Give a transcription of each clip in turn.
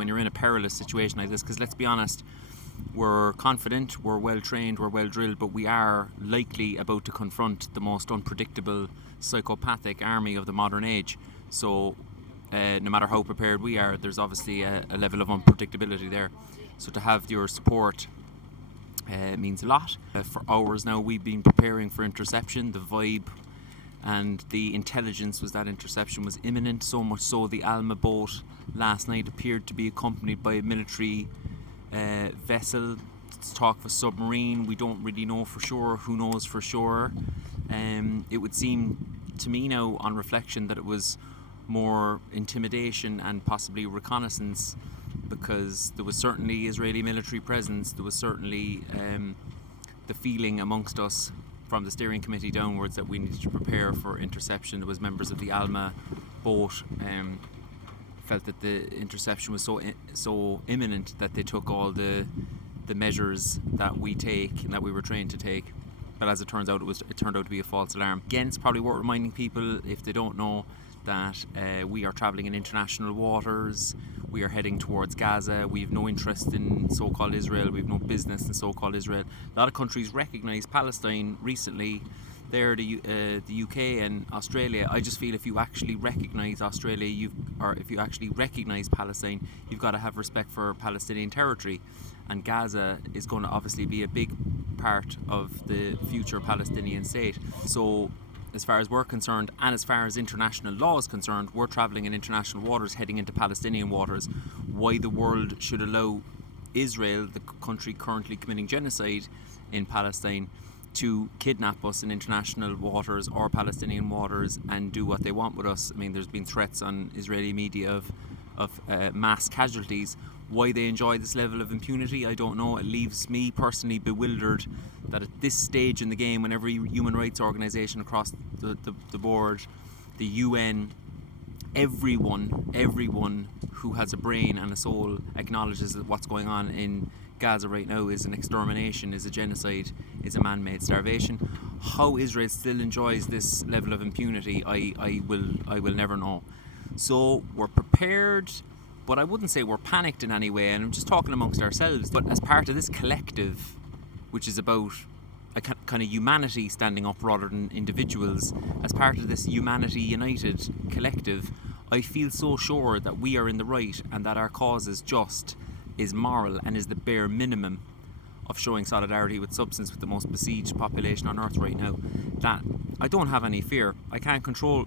when you're in a perilous situation like this, because let's be honest, we're confident, we're well trained, we're well drilled, but we are likely about to confront the most unpredictable psychopathic army of the modern age. So no matter how prepared we are, there's obviously a level of unpredictability there. So to have your support means a lot. For hours now we've been preparing for interception. The vibe and the intelligence was that interception was imminent, so much so the Alma boat last night appeared to be accompanied by a military vessel. It's talk of a submarine. We don't really know for sure. Who knows for sure? It would seem to me now on reflection that it was more intimidation and possibly reconnaissance, because there was certainly Israeli military presence. There was certainly the feeling amongst us from the steering committee downwards that we needed to prepare for interception. There was members of the Alma boat felt that the interception was so imminent that they took all the measures that we take and that we were trained to take. But as it turns out, it turned out to be a false alarm. Again, it's probably worth reminding people, if they don't know, that we are travelling in international waters. We are heading towards Gaza. We have no interest in so-called Israel. We have no business in so-called Israel. A lot of countries recognise Palestine recently. There, the UK and Australia. I just feel if you actually recognise Australia, if you actually recognise Palestine, you've got to have respect for Palestinian territory. And Gaza is going to obviously be a big part of the future Palestinian state. So as far as we're concerned, and as far as international law is concerned, we're travelling in international waters heading into Palestinian waters. Why the world should allow Israel, the country currently committing genocide in Palestine, to kidnap us in international waters or Palestinian waters and do what they want with us. I mean, there's been threats on Israeli media of mass casualties. Why they enjoy this level of impunity, I don't know. It leaves me personally bewildered that at this stage in the game, when every human rights organisation across the board, the UN, everyone who has a brain and a soul acknowledges that what's going on in Gaza right now is an extermination, is a genocide, is a man-made starvation. How Israel still enjoys this level of impunity, I will never know. So we're prepared, but I wouldn't say we're panicked in any way, and I'm just talking amongst ourselves. But as part of this collective, which is about a kind of humanity standing up rather than individuals, as part of this humanity united collective, I feel so sure that we are in the right and that our cause is just, is moral, and is the bare minimum of showing solidarity with substance with the most besieged population on earth right now, that I don't have any fear. I can't control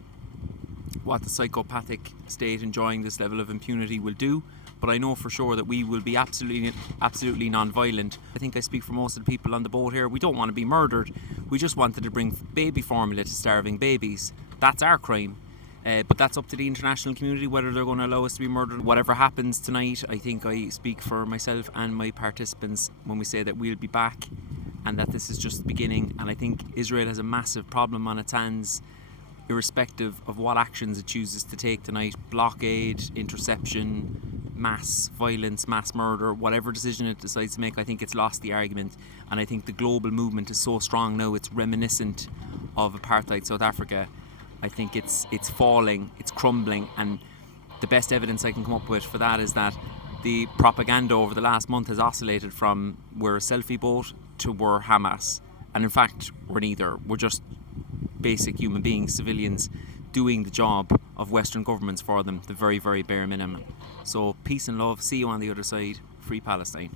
what the psychopathic state enjoying this level of impunity will do, but I know for sure that we will be absolutely non-violent. I think I speak for most of the people on the boat here. We don't want to be murdered. We just wanted to bring baby formula to starving babies. That's our crime. But that's up to the international community whether they're going to allow us to be murdered. Whatever happens tonight, I think I speak for myself and my participants when we say that we'll be back and that this is just the beginning. And I think Israel has a massive problem on its hands, irrespective of what actions it chooses to take tonight. Blockade, interception, mass violence, mass murder, whatever decision it decides to make, I think it's lost the argument. And I think the global movement is so strong now, it's reminiscent of apartheid South Africa. I think it's falling, it's crumbling, and the best evidence I can come up with for that is that the propaganda over the last month has oscillated from we're a selfie boat to we're Hamas. And in fact, we're neither. We're just basic human beings, civilians, doing the job of Western governments for them, the very, very bare minimum. So peace and love. See you on the other side. Free Palestine.